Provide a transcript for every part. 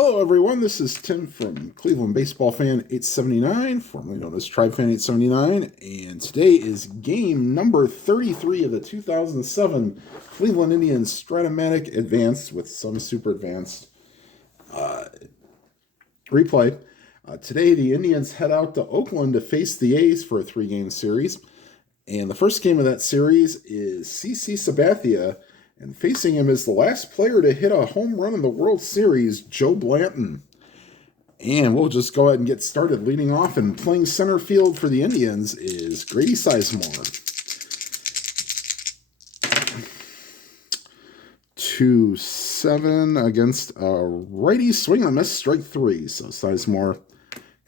Hello, everyone. This is Tim from Cleveland Baseball Fan 879, formerly known as Tribe Fan 879, and today is game number 33 of the 2007 Cleveland Indians Stratomatic Advanced with some Super Advanced replay. Today, the Indians head out to Oakland to face the A's for a three-game series, and the first game of that series is Sabathia. And facing him is the last player to hit a home run in the World Series, Joe Blanton. And we'll just go ahead and get started. Leading off and playing center field for the Indians is Grady Sizemore. 2-7 against a righty swing and a miss, strike three. So Sizemore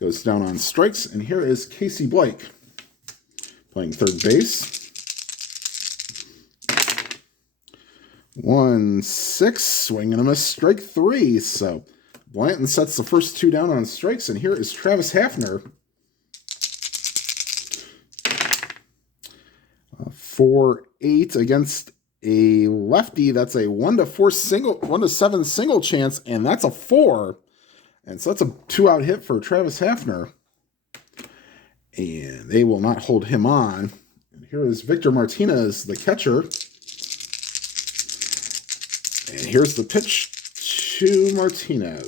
goes down on strikes. And here is Casey Blake playing third base. 1-6, swing and a miss, strike three. So Blanton sets the first two down on strikes, and here is Travis Hafner. 4-8 against a lefty. That's a 1-7 single chance, and that's a 4. And so that's a 2-out hit for Travis Hafner. And they will not hold him on. And here is Victor Martinez, the catcher. And here's the pitch to Martinez.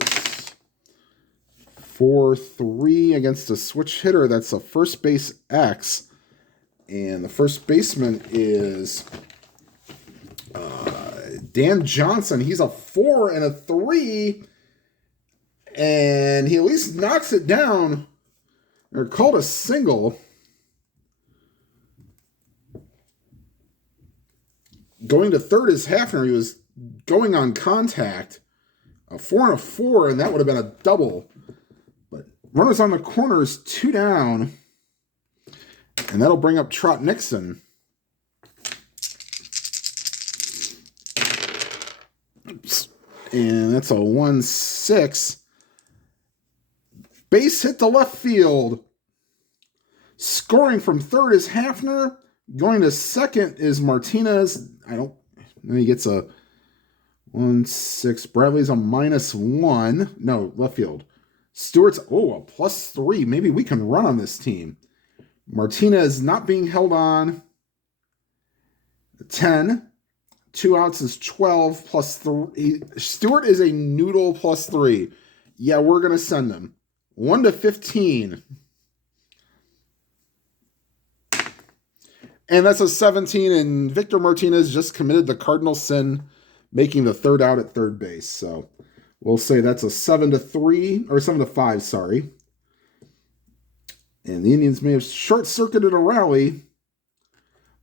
4-3 against a switch hitter. That's a first base X. And the first baseman is Dan Johnson. He's a 4 and a 3. And he at least knocks it down. They're called a single. Going to third is Hafner. He was going on contact, a 4 and a 4, and that would have been a double. But runners on the corners, 2 down, and that'll bring up Trot Nixon. Oops. And that's a 1-6. Base hit to left field. Scoring from third is Hafner. Going to second is Martinez. Then he gets a 1-6. Bradley's a -1. No, left field. Stewart's, a +3. Maybe we can run on this team. Martinez not being held on. 10. 2 outs is 12 +3. Stewart is a noodle +3. Yeah, we're going to send him. 1-15. And that's a 17. And Victor Martinez just committed the cardinal sin, making the third out at third base. So we'll say that's a 7-3 or 7-5, sorry. And the Indians may have short-circuited a rally,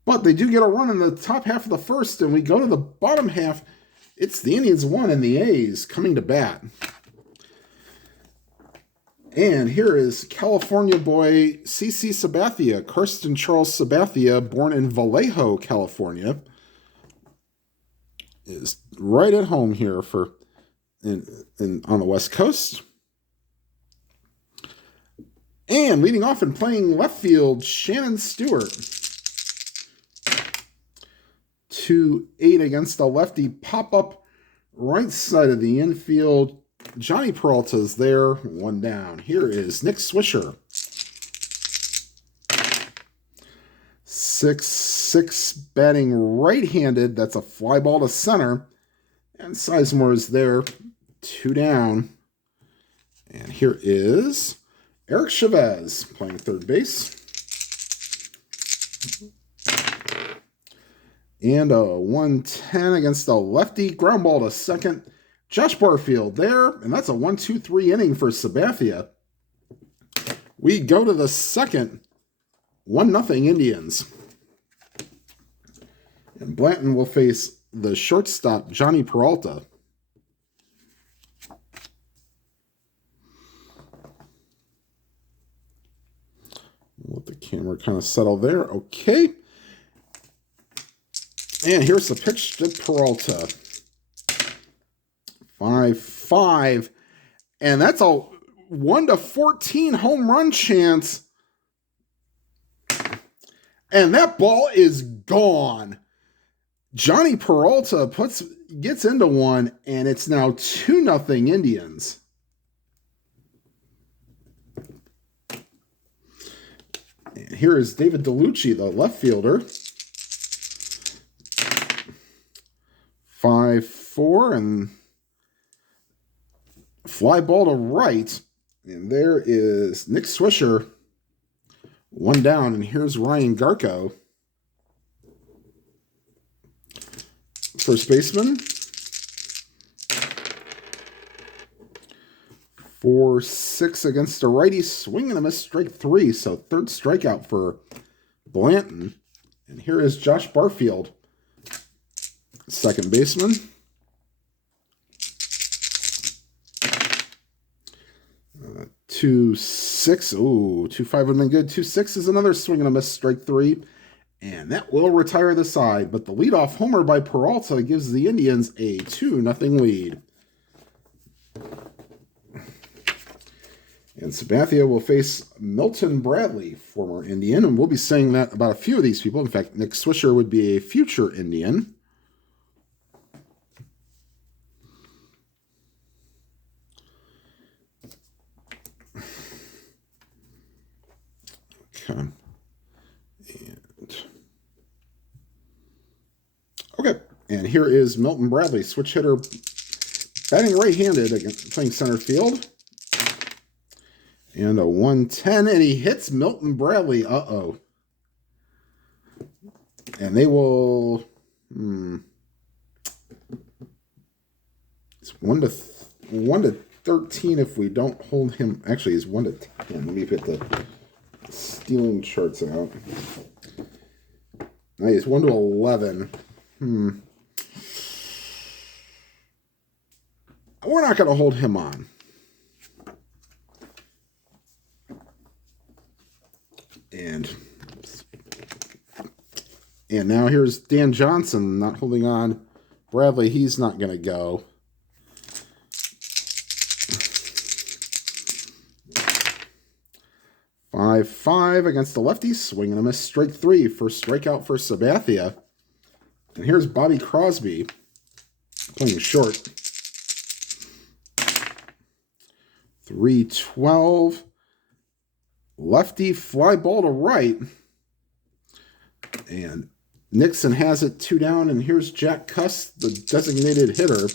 but they do get a run in the top half of the first, and we go to the bottom half. It's the Indians 1 and the A's coming to bat. And here is California boy CC Sabathia, Karsten Charles Sabathia, born in Vallejo, California, is right at home here on the West Coast. And leading off and playing left field, Shannon Stewart. 2-8 against a lefty pop-up right side of the infield. Johnny Peralta's there, 1 down. Here is Nick Swisher. 6-6 batting right-handed. That's a fly ball to center. And Sizemore is there, 2 down. And here is Eric Chavez playing third base. And a 1-10 against a lefty. Ground ball to second. Josh Barfield there. And that's a 1-2-3 inning for Sabathia. We go to the second. 1-0 Indians. And Blanton will face the shortstop, Johnny Peralta. Let the camera kind of settle there. Okay. And here's the pitch to Peralta. 5-5. And that's a 1-14 home run chance. And that ball is gone. Johnny Peralta gets into one, and it's now 2-0 Indians. And here is David DeLucci, the left fielder. 5-4 and fly ball to right. And there is Nick Swisher, 1 down. And here's Ryan Garco, first baseman. 4-6 against a righty, swing and a miss, strike 3. So third strikeout for Blanton. And here is Josh Barfield, second baseman. 2-6. Ooh, 2-5 would have been good. 2-6 is another swing and a miss, strike 3. And that will retire the side. But the leadoff homer by Peralta gives the Indians a 2-0 lead. And Sabathia will face Milton Bradley, former Indian. And we'll be saying that about a few of these people. In fact, Nick Swisher would be a future Indian. Okay. And here is Milton Bradley, switch hitter, batting right-handed, against playing center field. And a 110, and he hits Milton Bradley. Uh-oh. And they will... It's 1-13 if we don't hold him. Actually, it's 1-10. Let me put the stealing charts out. No, it's 1-11. We're not going to hold him on. And now here's Dan Johnson not holding on. Bradley, he's not going to go. Five against the lefties, swing and a miss, strike 3. First strikeout for Sabathia. And here's Bobby Crosby playing short. 3-12. Lefty fly ball to right. And Nixon has it 2 down. And here's Jack Cuss, the designated hitter.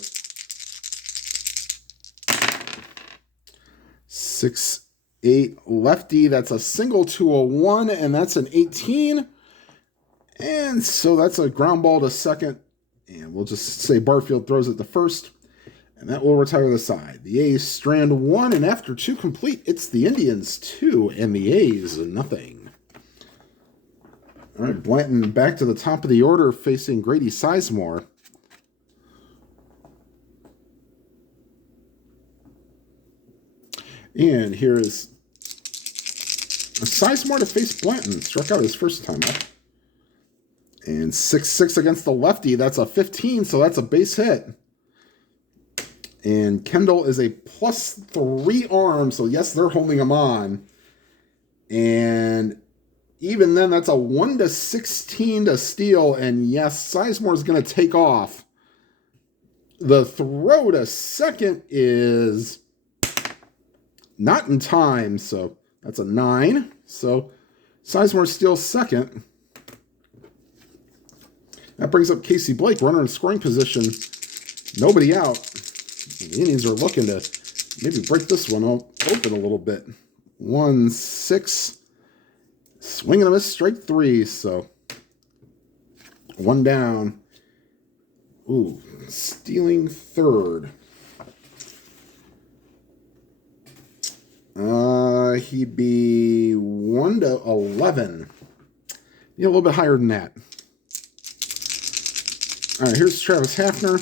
6-8 lefty. That's a single to a 1. And that's an 18. And so that's a ground ball to second. And we'll just say Barfield throws it to first. And that will retire the side. The A's strand 1, and after 2 complete, it's the Indians 2 and the A's 0. All right, Blanton back to the top of the order facing Grady Sizemore. And here is Sizemore to face Blanton. Struck out his first time up. And 6-6 against the lefty. That's a 15, so that's a base hit. And Kendall is a +3 arm, so yes, they're holding him on. And even then, that's a 1-16 to steal. And yes, Sizemore is going to take off. The throw to second is not in time, so that's a 9. So Sizemore steals second. That brings up Casey Blake, runner in scoring position. Nobody out. The Indians are looking to maybe break this one open a little bit. 1-6. Swing and a miss, strike 3. So 1 down. Ooh, stealing third. He'd be 1-11. Yeah, a little bit higher than that. All right, here's Travis Hafner.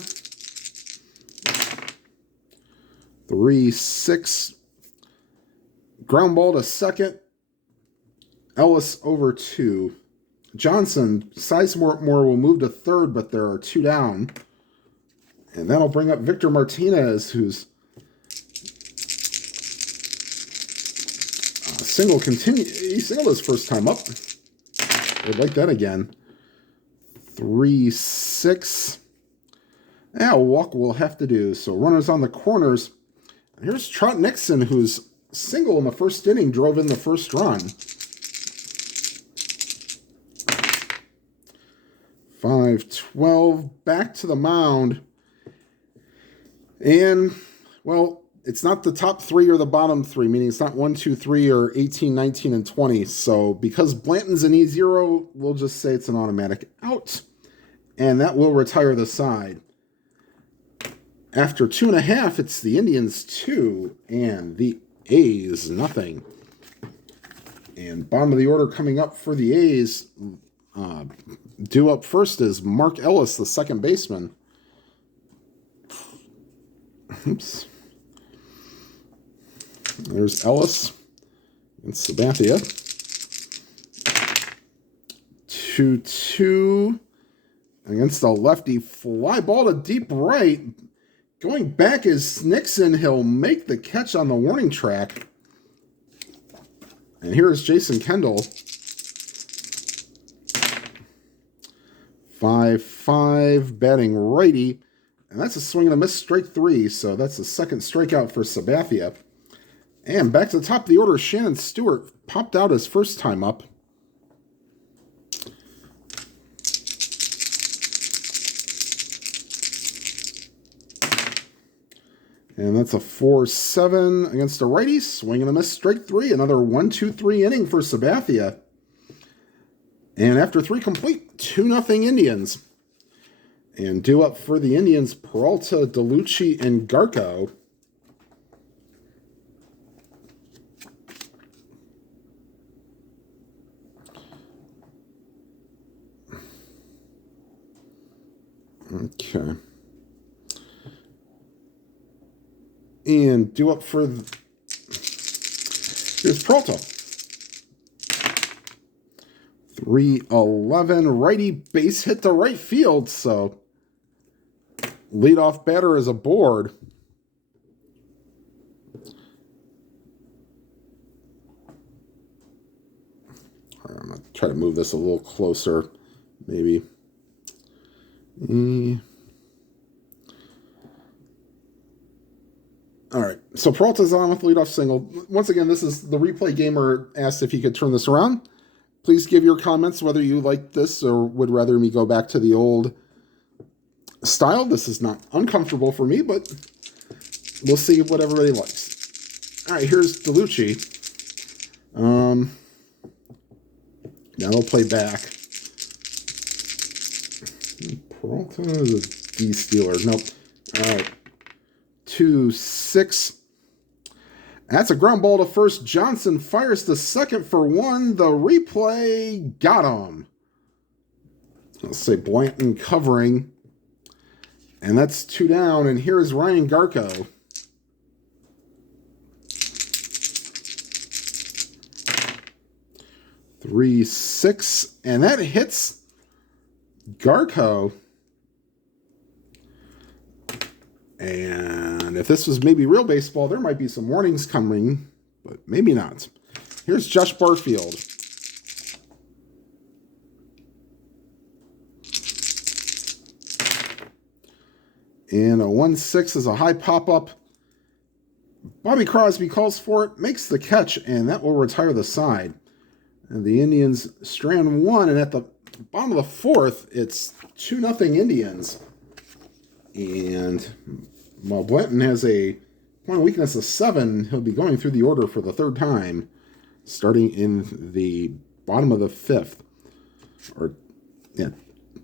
3-6. Ground ball to second. Ellis over 2. Johnson, Sizemore will move to third, but there are 2 down. And that'll bring up Victor Martinez, who's he singled his first time up. I'd like that again. 3-6. Yeah, a walk will have to do. So runners on the corners. Here's Trot Nixon, who's single in the first inning, drove in the first run. 5-12, back to the mound. And, well, it's not the top three or the bottom three, meaning it's not 1, 2, 3 or 18, 19, and 20. So because Blanton's an E0, we'll just say it's an automatic out. And that will retire the side. After 2.5, it's the Indians 2 and the A's nothing. And bottom of the order coming up for the A's, due up first is Mark Ellis, the second baseman. Oops. There's Ellis and Sabathia. 2-2 against a lefty. Fly ball to deep right. Going back is Nixon. He'll make the catch on the warning track. And here is Jason Kendall. 5-5, batting righty. And that's a swing and a miss, strike 3. So that's the second strikeout for Sabathia. And back to the top of the order, Shannon Stewart popped out his first time up. And that's a 4-7 against a righty. Swing and a miss, strike 3. Another 1-2-3 inning for Sabathia. And after 3 complete, 2-0 Indians. And due up for the Indians, Peralta, DeLucci, and Garco. Okay. And due up for... Here's Peralta. 3-11, righty base hit to right field, so leadoff batter is aboard. I'm going to try to move this a little closer, maybe. All right, so Peralta's on with leadoff single. Once again, this is the replay gamer asked if he could turn this around. Please give your comments whether you like this or would rather me go back to the old style. This is not uncomfortable for me, but we'll see what everybody likes. All right, here's DeLucci. Now they'll play back. Peralta is a D-stealer. Nope. All right. 2-6. That's a ground ball to first. Johnson fires to second for 1. The replay got him. Let's say Blanton covering. And that's 2 down. And here is Ryan Garco. Three, 6. And that hits Garco. And if this was maybe real baseball, there might be some warnings coming, but maybe not. Here's Josh Barfield. And a 1-6 is a high pop-up. Bobby Crosby calls for it, makes the catch, and that will retire the side. And the Indians strand 1, and at the bottom of the 4th, it's 2-0 Indians. And while Blanton has a point of weakness of 7, he'll be going through the order for the 3rd time, starting in the bottom of the 5th. Or, yeah,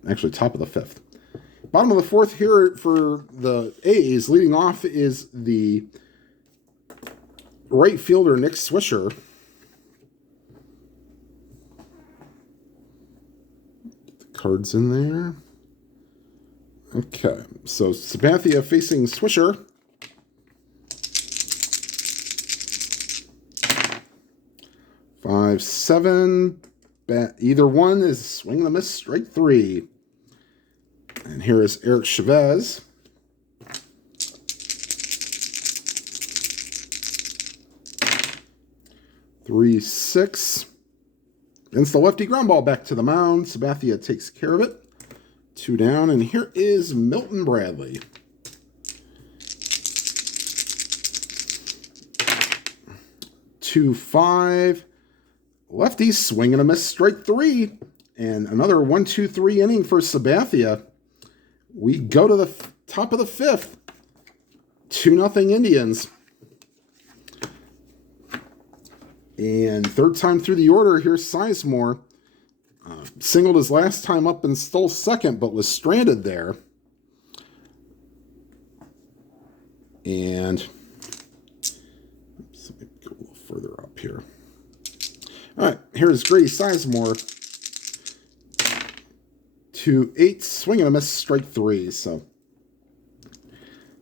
actually top of the 5th. Bottom of the 4th here for the A's, leading off is the right fielder, Nick Swisher. The cards in there. Okay, so Sabathia facing Swisher. Five, 7. Either one is swing and a miss, strike 3. And here is Eric Chavez. 3-6. Against the lefty, ground ball back to the mound. Sabathia takes care of it. 2 down, and here is Milton Bradley. 2-5. Lefty swing and a miss, strike 3. And another 1-2-3 inning for Sabathia. We go to the top of the fifth. 2-0 Indians. And third time through the order, here's Sizemore. Singled his last time up and stole second, but was stranded there. And oops, let me go a little further up here. All right, here's Grady Sizemore. 2-8, swing and a miss, strike 3. So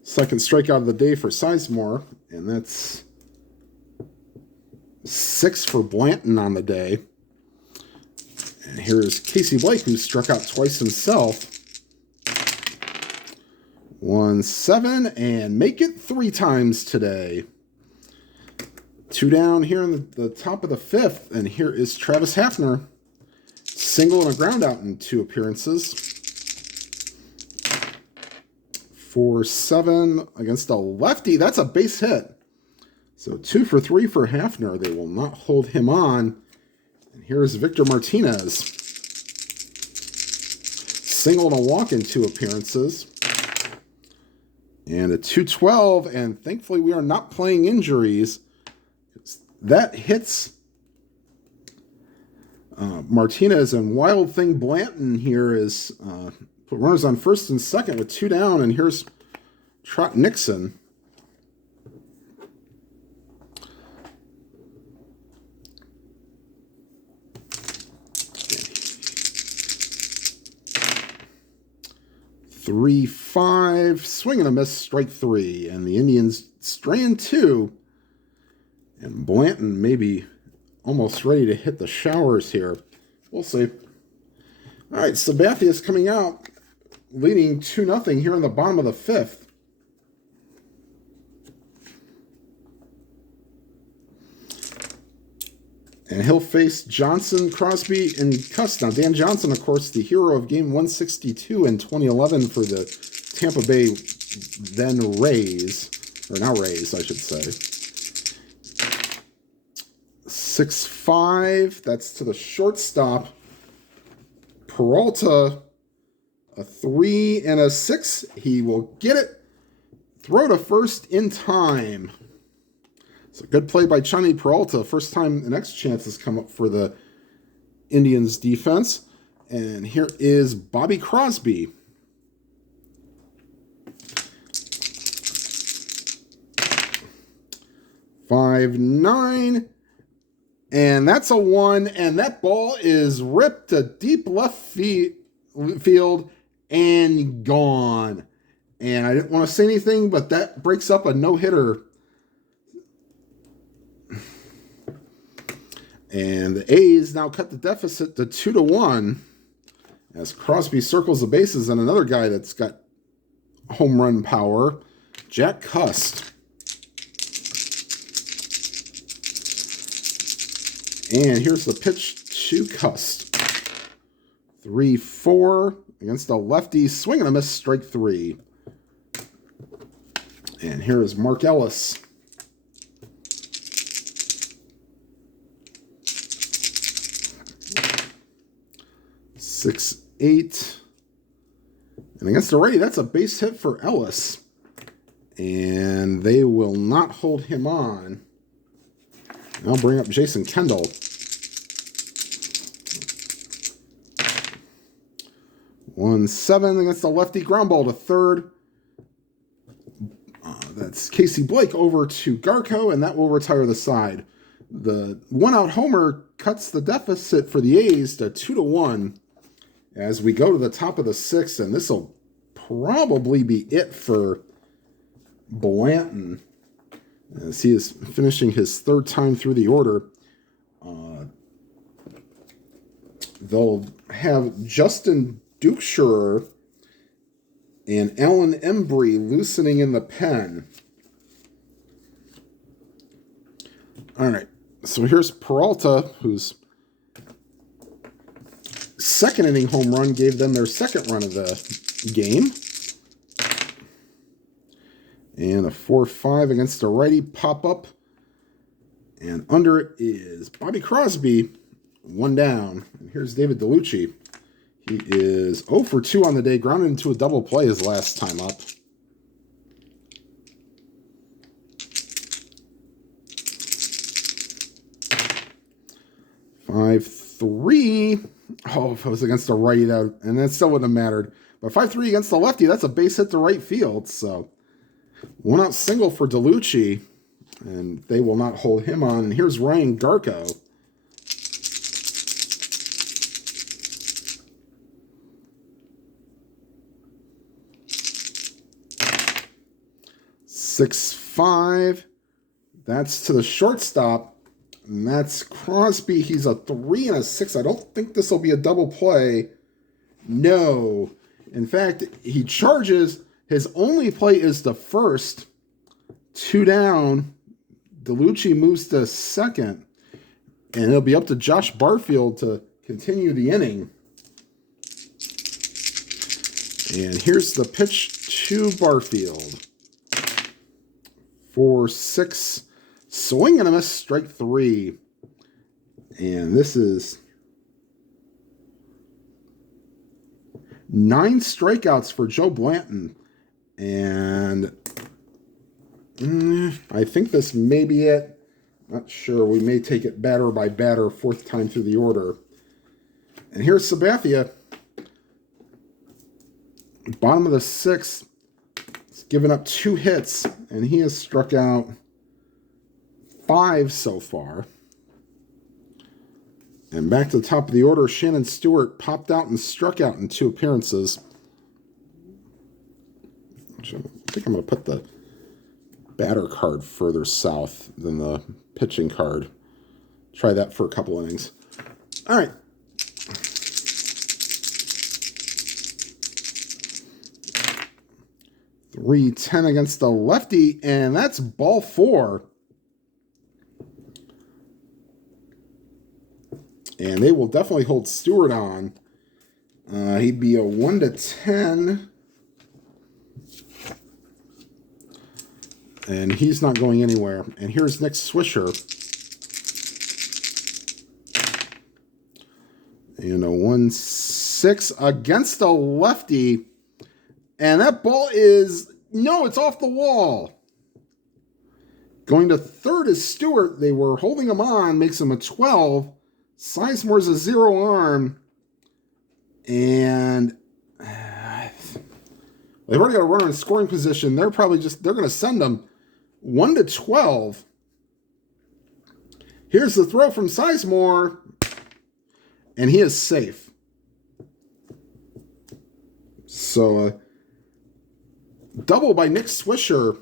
second strikeout of the day for Sizemore, and that's 6 for Blanton on the day. And here's Casey Blake, who struck out twice himself. 1-7, and make it 3 times today. 2 down here in the top of the fifth, and here is Travis Hafner. Single and a ground out in 2 appearances. 4-7 against a lefty. That's a base hit. So 2 for 3 for Hafner. They will not hold him on. And here's Victor Martinez. Single and a walk in 2 appearances. And a 2-12. And thankfully we are not playing injuries. That hits Martinez, and Wild Thing Blanton here is put runners on first and second with 2 down, and here's Trot Nixon. Okay. 3-5, swing and a miss, strike 3, and the Indians strand 2, and Blanton maybe almost ready to hit the showers here. We'll see. All right, Sabathia is coming out, leading 2-0 here in the bottom of the fifth. And he'll face Johnson, Crosby, and Cuss. Now, Dan Johnson, of course, the hero of Game 162 in 2011 for the Tampa Bay then Rays, or now Rays, I should say. 6-5, that's to the shortstop. Peralta, a 3 and a 6. He will get it. Throw to first in time. It's a good play by Chani Peralta. First time the next chance has come up for the Indians defense. And here is Bobby Crosby. "5-9. And that's a 1, and that ball is ripped to deep left field and gone. And I didn't want to say anything, but that breaks up a no-hitter. And the A's now cut the deficit to 2-1 as Crosby circles the bases, and another guy that's got home run power, Jack Cust. And here's the pitch to Cust. 3-4 against a lefty. Swing and a miss, strike 3. And here is Mark Ellis. "6-8. And against the righty, that's a base hit for Ellis. And they will not hold him on. I'll bring up Jason Kendall. 1-7 against the lefty, ground ball to third. That's Casey Blake over to Garco, and that will retire the side. The one-out homer cuts the deficit for the A's to 2-1 as we go to the top of the sixth, and this will probably be it for Blanton, as he is finishing his 3rd time through the order. They'll have Justin Dukeshire and Alan Embry loosening in the pen. All right, so here's Peralta, whose 2nd inning home run gave them their 2nd run of the game. And a 4-5 against a righty pop-up. And under it is Bobby Crosby One down. And here's David DeLucci. He is 0 for 2 on the day, grounded into a double play his last time up. Five, 3. Oh, if it was against a righty, and that still wouldn't have mattered. But 5-3 against the lefty, that's a base hit to right field. So, one out single for DeLucci, and they will not hold him on. And here's Ryan Garco. Six, 5. That's to the shortstop. And that's Crosby. He's a 3 and a 6. I don't think this will be a double play. No. In fact, he charges. His only play is the first. 2 down. DeLucci moves to second. And it'll be up to Josh Barfield to continue the inning. And here's the pitch to Barfield. 4-6. Swing and a miss, strike 3. And this is 9 strikeouts for Joe Blanton. And I think this may be it. Not sure. We may take it batter by batter, 4th time through the order. And here's Sabathia. Bottom of the 6th. He's given up 2 hits, and he has struck out 5 so far. And back to the top of the order, Shannon Stewart popped out and struck out in 2 appearances. I think I'm going to put the batter card further south than the pitching card. Try that for a couple innings. All right. .310 against the lefty, and that's ball 4. And they will definitely hold Stewart on. He'd be a 1-10. And he's not going anywhere. And here's Nick Swisher. And a 1-6 against the lefty. And that ball is, no, it's off the wall. Going to third is Stewart. They were holding him on, makes him a 12. Sizemore's a 0 arm. And they've already got a runner in scoring position. They're going to send him 1-12. Here's the throw from Sizemore. And he is safe. So, double by Nick Swisher.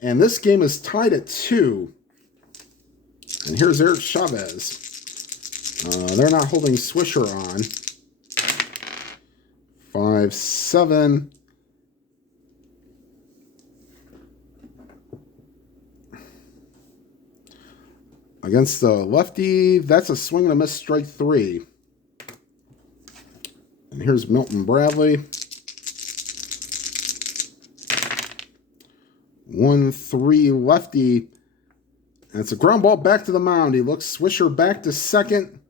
And this game is tied at 2. And here's Eric Chavez. They're not holding Swisher on. 5-7. Against the lefty, that's a swing and a miss, strike 3. And here's Milton Bradley. 1-3 lefty. And it's a ground ball back to the mound. He looks Swisher back to second.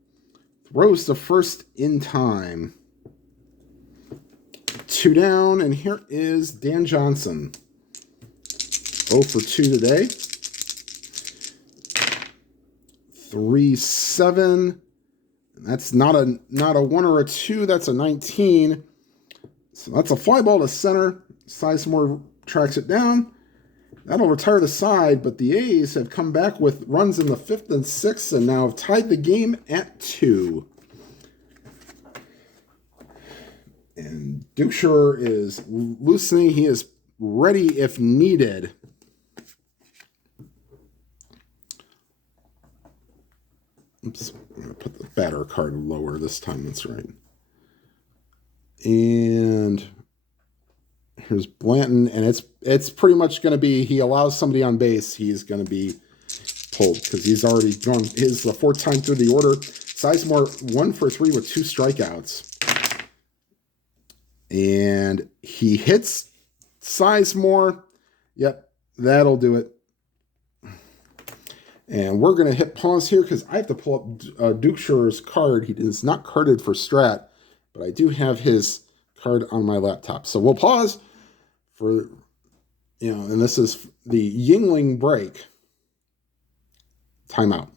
Throws to first in time. 2 down, and here is Dan Johnson. 0 for 2 today. 3-7. That's not a 1 or a 2. That's a 19. So that's a fly ball to center. Sizemore tracks it down. That'll retire the side, but the A's have come back with runs in the 5th and 6th and now have tied the game at 2. And Duchscherer is loosening. He is ready if needed. Oops, I'm going to put the batter card lower this time. That's right. And here's Blanton, and it's pretty much going to be, he allows somebody on base, he's going to be pulled because he's already gone. His the 4th time through the order. Sizemore 1 for 3 with 2 strikeouts. And he hits Sizemore. Yep, that'll do it. And we're going to hit pause here because I have to pull up Duke's card. He is not carded for strat, but I do have his card on my laptop. So we'll pause for, and this is the Yingling break. Timeout.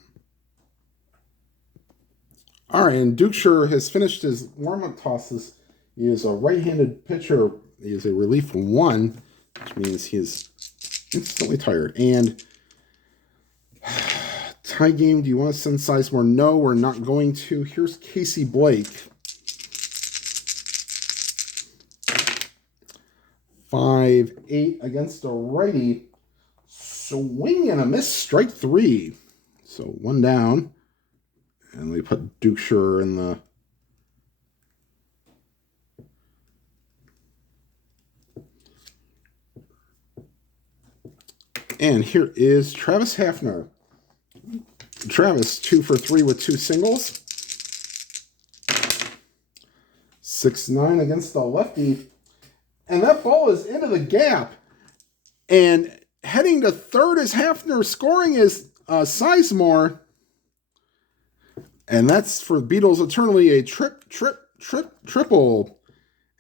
All right, and Duke has finished his warm-up tosses. He is a right-handed pitcher. He is a relief 1, which means he is instantly tired. And tie game, do you want to send Sizemore? No, we're not going to. Here's Casey Blake. 5-8 against a righty. Swing and a miss, strike 3. So 1 down. And we put Duke in the... And here is Travis Hafner. Travis, 2 for 3 with 2 singles. 6-9 against the lefty. And that ball is into the gap. And heading to third is Hafner. Scoring is Sizemore. And that's for Beatles Eternally a triple.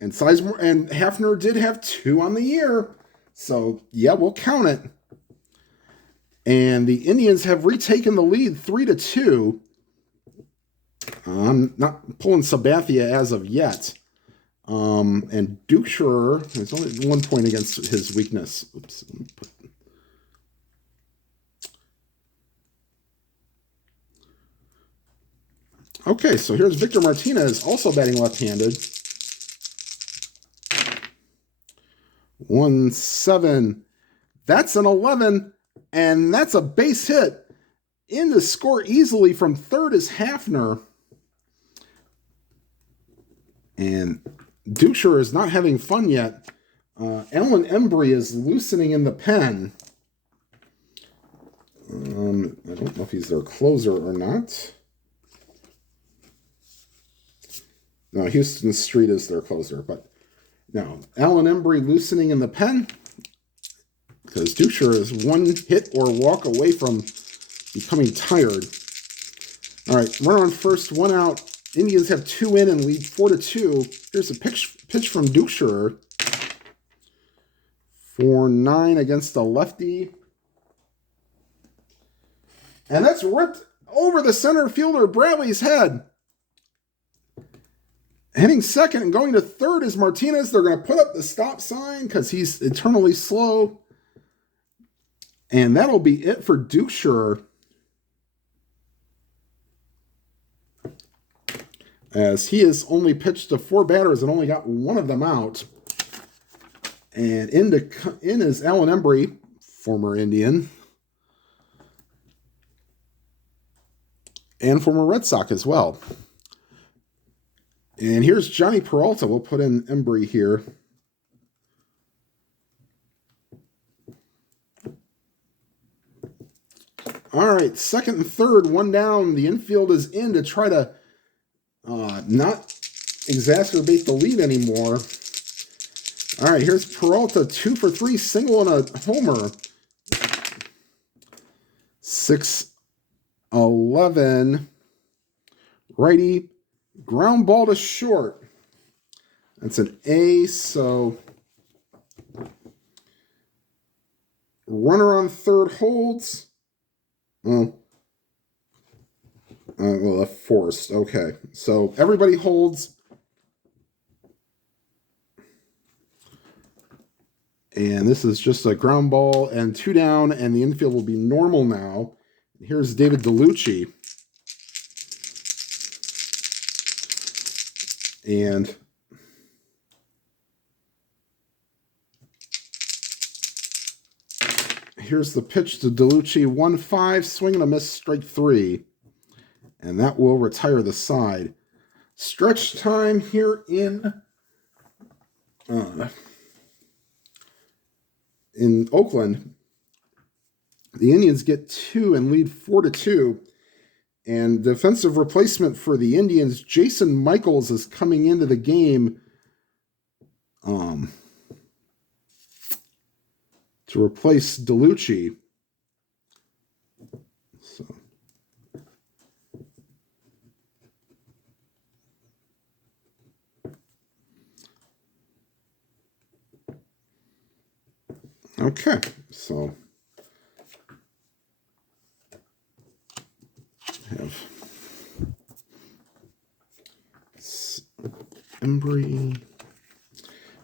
And Sizemore and Hafner did have 2 on the year. So, yeah, we'll count it. And the Indians have retaken the lead 3-2. I'm not pulling Sabathia as of yet. And Duke is only 1 point against his weakness. Oops. Okay, so here's Victor Martinez, also batting left-handed. 1-7. That's an 11. And that's a base hit. In to score easily from third is Hafner. And Duke is not having fun yet. Alan Embry is loosening in the pen. I don't know if he's their closer or not. No, Houston Street is their closer. But no, Alan Embry loosening in the pen. Because Duke is 1 hit or walk away from becoming tired. All right, runner on first, 1 out. Indians have 2 in and lead 4-2. Here's a pitch from Duke. 4-9 against the lefty. And that's ripped over the center fielder Bradley's head. Hitting second and going to third is Martinez. They're going to put up the stop sign because he's eternally slow. And that'll be it for Duke. As he has only pitched to 4 batters and only got 1 of them out. And in is Alan Embry, former Indian. And former Red Sox as well. And here's Johnny Peralta. We'll put in Embry here. All right, second and third, 1 down. The infield is in to try to not exacerbate the lead anymore. All right, here's Peralta, 2 for 3, single and a homer. 6-11. Righty, ground ball to short. That's an A, so runner on third holds. Well, forced. Okay. So everybody holds. And this is just a ground ball and 2 down, and the infield will be normal now. Here's David DeLucci. And here's the pitch to DeLucci. 1-5, swing and a miss, strike 3. And that will retire the side. Stretch time here in Oakland. The Indians get 2 and lead 4-2. And defensive replacement for the Indians, Jason Michaels, is coming into the game to replace DeLucci. Okay, so have Embry.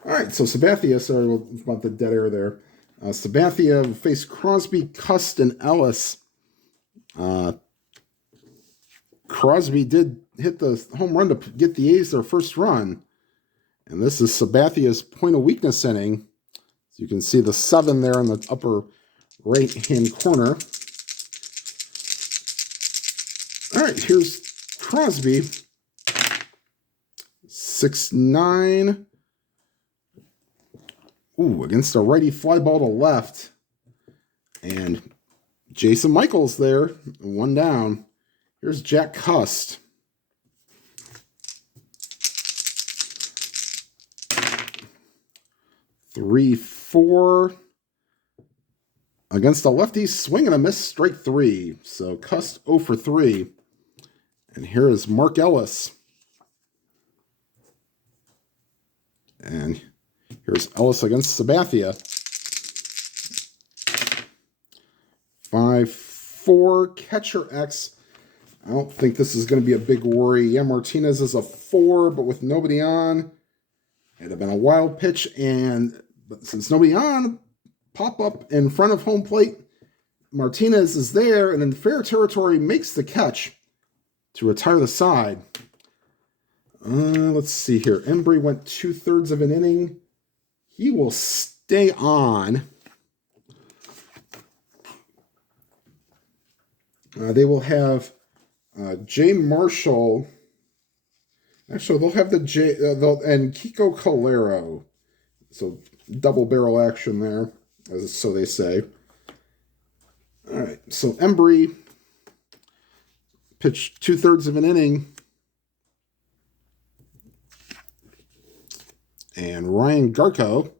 All right, so Sabathia, sorry about the dead air there. Sabathia faced Crosby, Cust, and Ellis. Crosby did hit the home run to get the A's their first run. And this is Sabathia's point of weakness inning. So you can see the 7 there in the upper right-hand corner. All right, here's Crosby. 6-9. Ooh, against a righty fly ball to left. And Jason Michaels there, 1 down. Here's Jack Cust. 3-4. Against a lefty, swing and a miss, strike 3. So Cust 0 for 3. And here is Mark Ellis. And here's Ellis against Sabathia. 5-4, catcher X. I don't think this is going to be a big worry. Yeah, Martinez is a 4, but with nobody on, it'd have been a wild pitch. But since nobody on, pop up in front of home plate. Martinez is there, and in fair territory makes the catch to retire the side. Let's see here. Embry went 2/3 of an inning. He will stay on. They will have Jay Marshall. Actually, they'll have and Kiko Calero. So double barrel action there, so they say. All right, so Embry pitched 2/3 of an inning. And Ryan Garko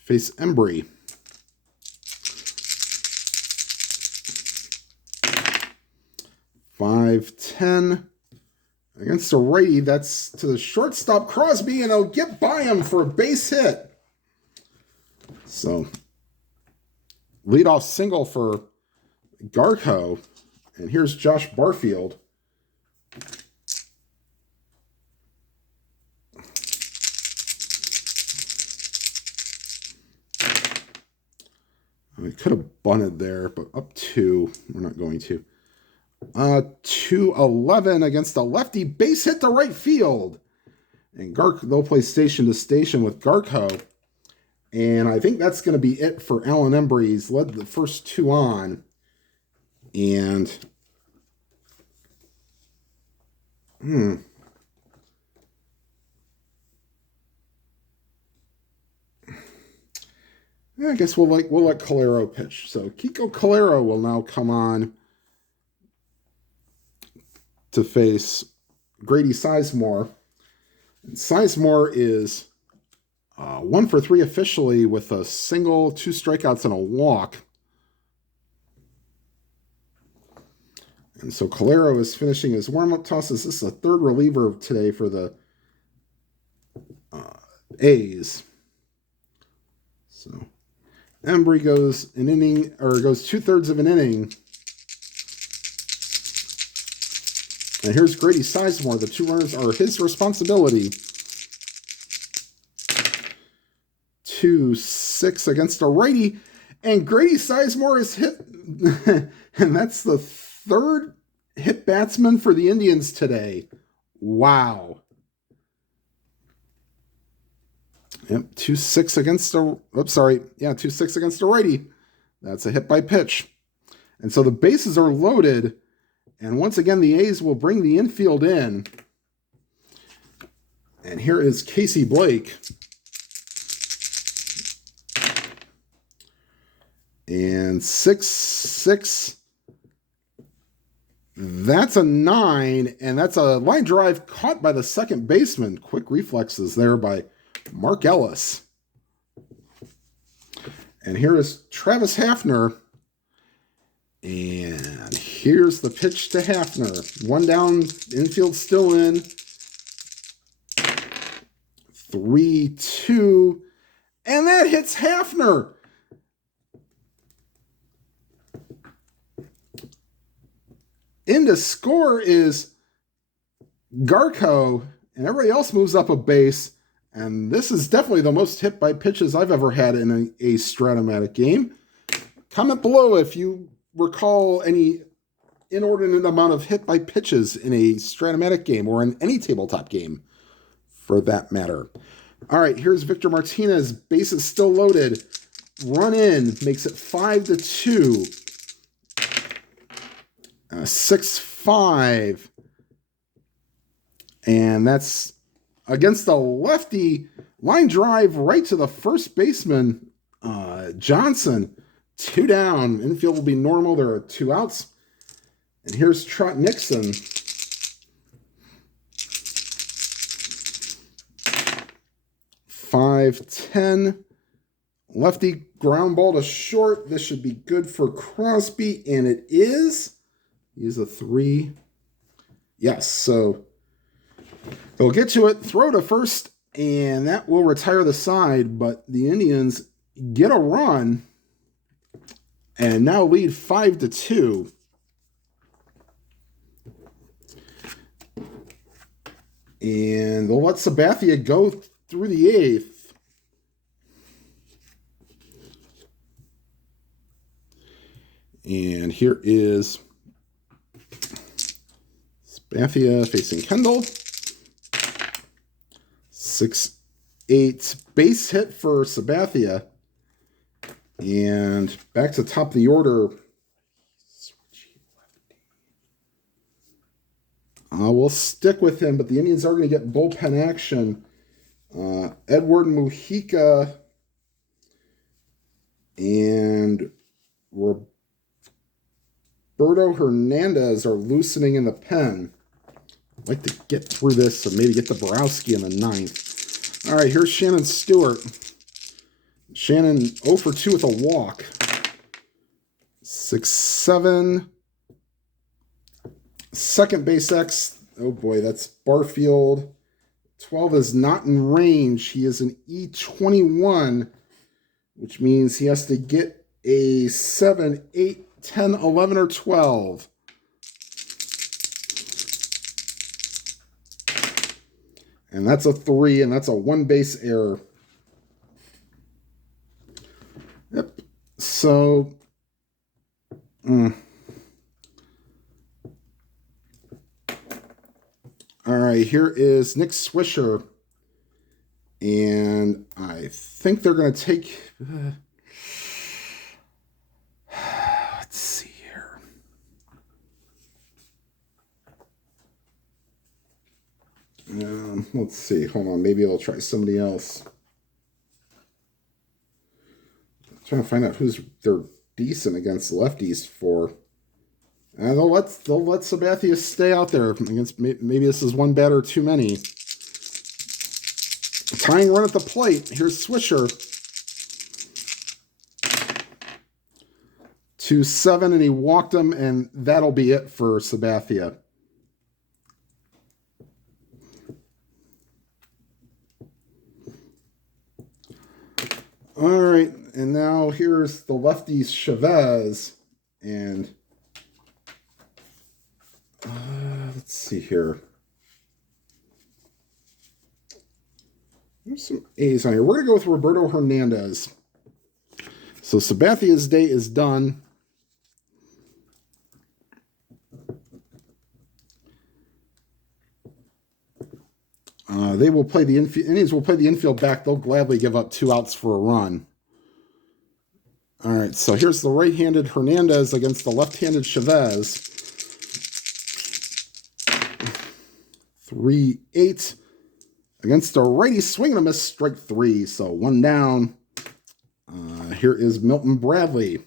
face Embry. 5-10 against a righty. That's to the shortstop Crosby, and he'll get by him for a base hit. So, leadoff single for Garko. And here's Josh Barfield. We could have bunted there, but up 2. We're not going to. 2-11 against a lefty, base hit to right field. And they'll play station to station with Garko. And I think that's going to be it for Alan Embry. He's led the first 2 on. And I guess we'll let Calero pitch. So Kiko Calero will now come on to face Grady Sizemore. And Sizemore is 1 for 3 officially with a single, 2 strikeouts, and a walk. And so Calero is finishing his warm-up tosses. This is the 3rd reliever today for the A's. So Embry goes 2/3 of an inning. And here's Grady Sizemore. The 2 runners are his responsibility. 2-6 against a righty. And Grady Sizemore is hit. And that's the 3rd hit batsman for the Indians today. Wow. Yep, 2-6 against a... 2-6 against a righty. That's a hit by pitch. And so the bases are loaded. And once again, the A's will bring the infield in. And here is Casey Blake. And 6-6. That's a 9. And that's a line drive caught by the second baseman. Quick reflexes there by Mark Ellis. And here is Travis Hafner. And here's the pitch to Hafner. 1 down, infield still in. 3-2. And that hits Hafner. In to score is Garco, and everybody else moves up a base. And this is definitely the most hit by pitches I've ever had in a Stratomatic game. Comment below if you recall any inordinate amount of hit by pitches in a Stratomatic game or in any tabletop game for that matter. All right, here's Victor Martinez. Base is still loaded. Run in, makes it 5-2. 6-5. And that's against the lefty. Line drive right to the first baseman, Johnson. 2 down. Infield will be normal. There are 2 outs. And here's Trot Nixon. 5-10. Lefty ground ball to short. This should be good for Crosby, and it is. Use a 3. Yes, so they'll get to it, throw to first, and that will retire the side, but the Indians get a run and now lead 5-2. And they'll let Sabathia go through the 8th. And here is Sabathia facing Kendall. 6-8 base hit for Sabathia. And back to top of the order. We'll stick with him, but the Indians are going to get bullpen action. Edward Mujica and Roberto Hernandez are loosening in the pen. I'd like to get through this and maybe get the Borowski in the 9th. All right, here's Shannon Stewart. Shannon 0 for 2 with a walk. 6-7. Second base X. Oh boy, that's Barfield. 12 is not in range. He is an E21, which means he has to get a 7, 8, 10, 11, or 12. And that's a 3, and that's a 1 base error. Yep. So, all right, here is Nick Swisher. And I think they're going to take... let's see here. Let's see. Hold on. Maybe I'll try somebody else. I'm trying to find out who's they're decent against lefties for. And they'll let Sabathia stay out there against. Maybe this is one batter too many. Tying run at the plate. Here's Swisher. 2-7, and he walked him, and that'll be it for Sabathia. All right, and now here's the lefty Chavez, and let's see here. There's some A's on here. We're going to go with Roberto Hernandez. So Sabathia's day is done. They will play the infield. Indians will play the infield back. They'll gladly give up 2 outs for a run. All right, so here's the right-handed Hernandez against the left-handed Chavez. 3-8 against a righty swing and a miss, strike 3. So 1 down. Here is Milton Bradley.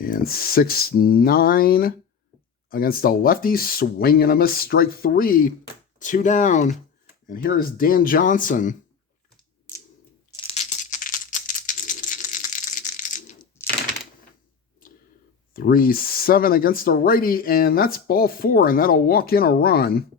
And 6-9 against a lefty swing and a miss, strike 3. 2 down. And here is Dan Johnson. 3-7 against a righty, and that's ball 4, and that'll walk in a run.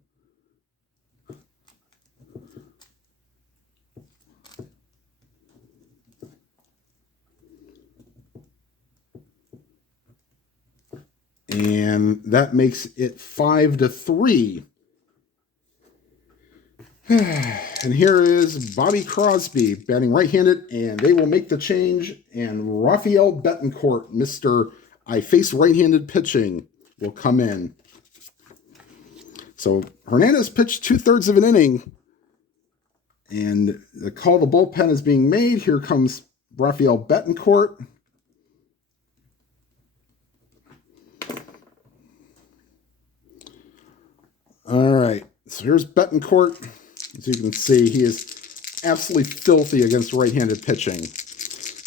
And that makes it 5-3. And here is Bobby Crosby batting right-handed, and they will make the change. And Rafael Betancourt, Mr. I face right-handed pitching, will come in. So Hernandez pitched 2/3 of an inning, and the call the bullpen is being made. Here comes Rafael Betancourt. All right, so here's Betancourt. As you can see, he is absolutely filthy against right-handed pitching.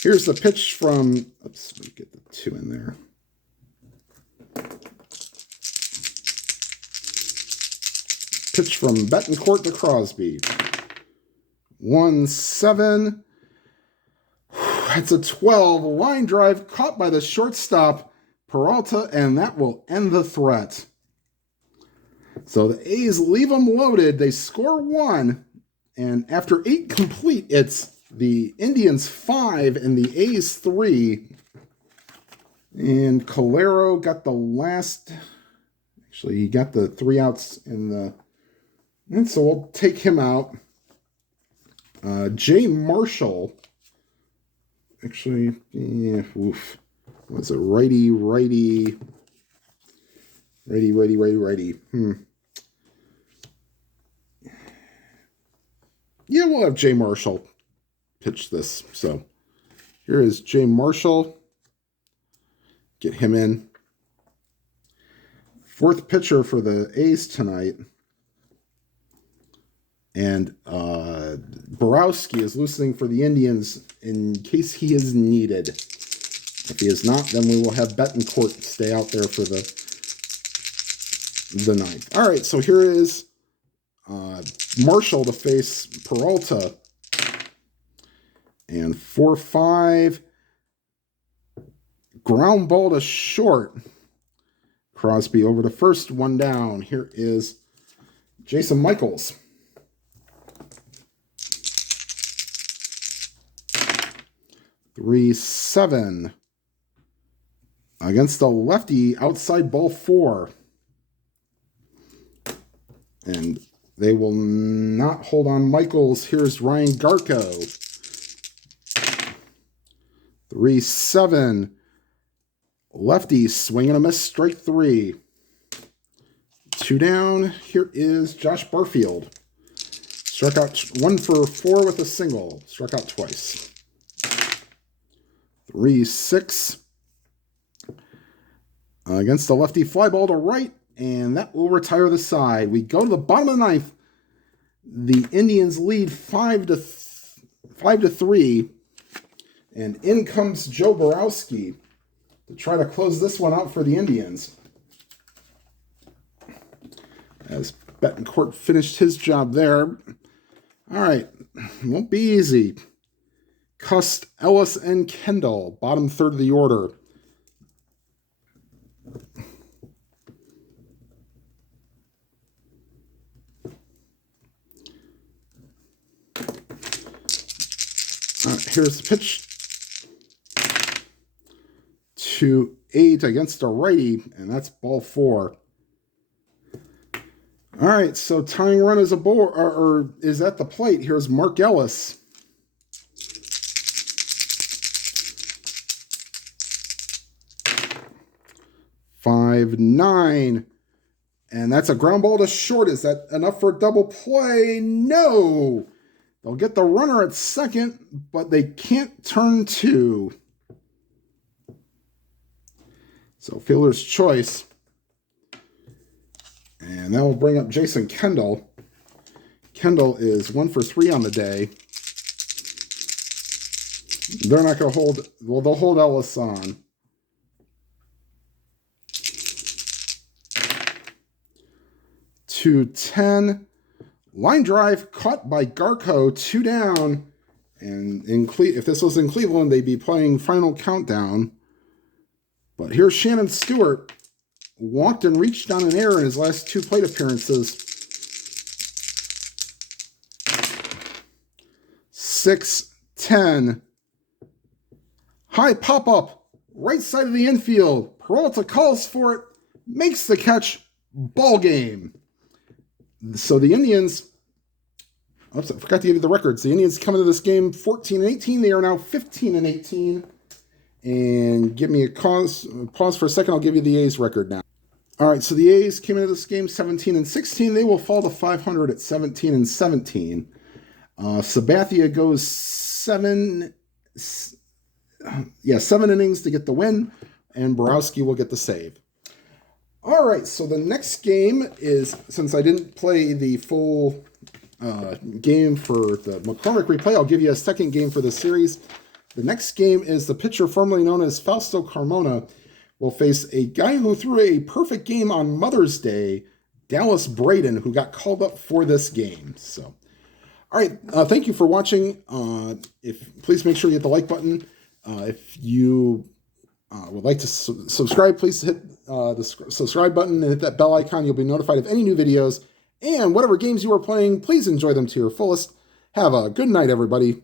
Here's the pitch from, oops, let me get the 2 in there. Pitch from Betancourt to Crosby. 1-7. That's a 12. Line drive caught by the shortstop, Peralta, and that will end the threat. So the A's leave them loaded. They score 1. And after 8 complete, it's the Indians 5 and the A's 3. And Calero got the last. Actually, he got the 3 outs in the. And so we'll take him out. Jay Marshall. Actually, yeah, oof. Was it righty? Righty. Yeah, we'll have Jay Marshall pitch this. So here is Jay Marshall. Get him in. 4th pitcher for the A's tonight. And Borowski is loosening for the Indians in case he is needed. If he is not, then we will have Betancourt stay out there for the 9th. All right, so here is Marshall to face Peralta. And 4-5. Ground ball to short. Crosby over to first, 1 down. Here is Jason Michaels. 3-7. Against the lefty, outside ball 4. And they will not hold on Michaels. Here's Ryan Garco. 3-7. Lefty, swing and a miss, strike 3. 2 down. Here is Josh Barfield. Struck out 1 for 4 with a single. Struck out twice. 3-6. Against the lefty, fly ball to right. And that will retire the side. We go to the bottom of the 9th. The Indians lead 5-3. And in comes Joe Borowski to try to close this one out for the Indians. As Betancourt finished his job there. All right. Won't be easy. Cust, Ellis, and Kendall. Bottom 3rd of the order. Here's the pitch to 8 against a righty, and that's ball 4. All right, so tying run is aboard, or is at the plate. Here's Mark Ellis. Five, 9, and that's a ground ball to short. Is that enough for a double play? No. They'll get the runner at second, but they can't turn 2. So fielder's choice. And that will bring up Jason Kendall. Kendall is 1 for 3 on the day. They're not going to hold, well, they'll hold Ellis on. To 10. Line drive caught by Garco, 2 down. And if this was in Cleveland, they'd be playing Final Countdown. But here's Shannon Stewart. Walked and reached on an error in his last 2 plate appearances. 6-10. High pop-up. Right side of the infield. Peralta calls for it. Makes the catch. Ball game. So the Indians... Oops, I forgot to give you the records. The Indians come into this game 14-18. They are now 15-18. And give me a pause for a second. I'll give you the A's record now. All right, so the A's came into this game 17-16. They will fall to 500 at 17-17. Sabathia goes 7 innings to get the win, and Borowski will get the save. All right, so the next game is, since I didn't play the full game for the McCormick replay, I'll give you a second game for the series. The next game is the pitcher formerly known as Fausto Carmona will face a guy who threw a perfect game on Mother's Day, Dallas Braden, who got called up for this game. So, all right, thank you for watching. Please make sure you hit the like button. If you would like to subscribe, please hit the subscribe button and hit that bell icon. You'll be notified of any new videos. And whatever games you are playing, please enjoy them to your fullest. Have a good night, everybody.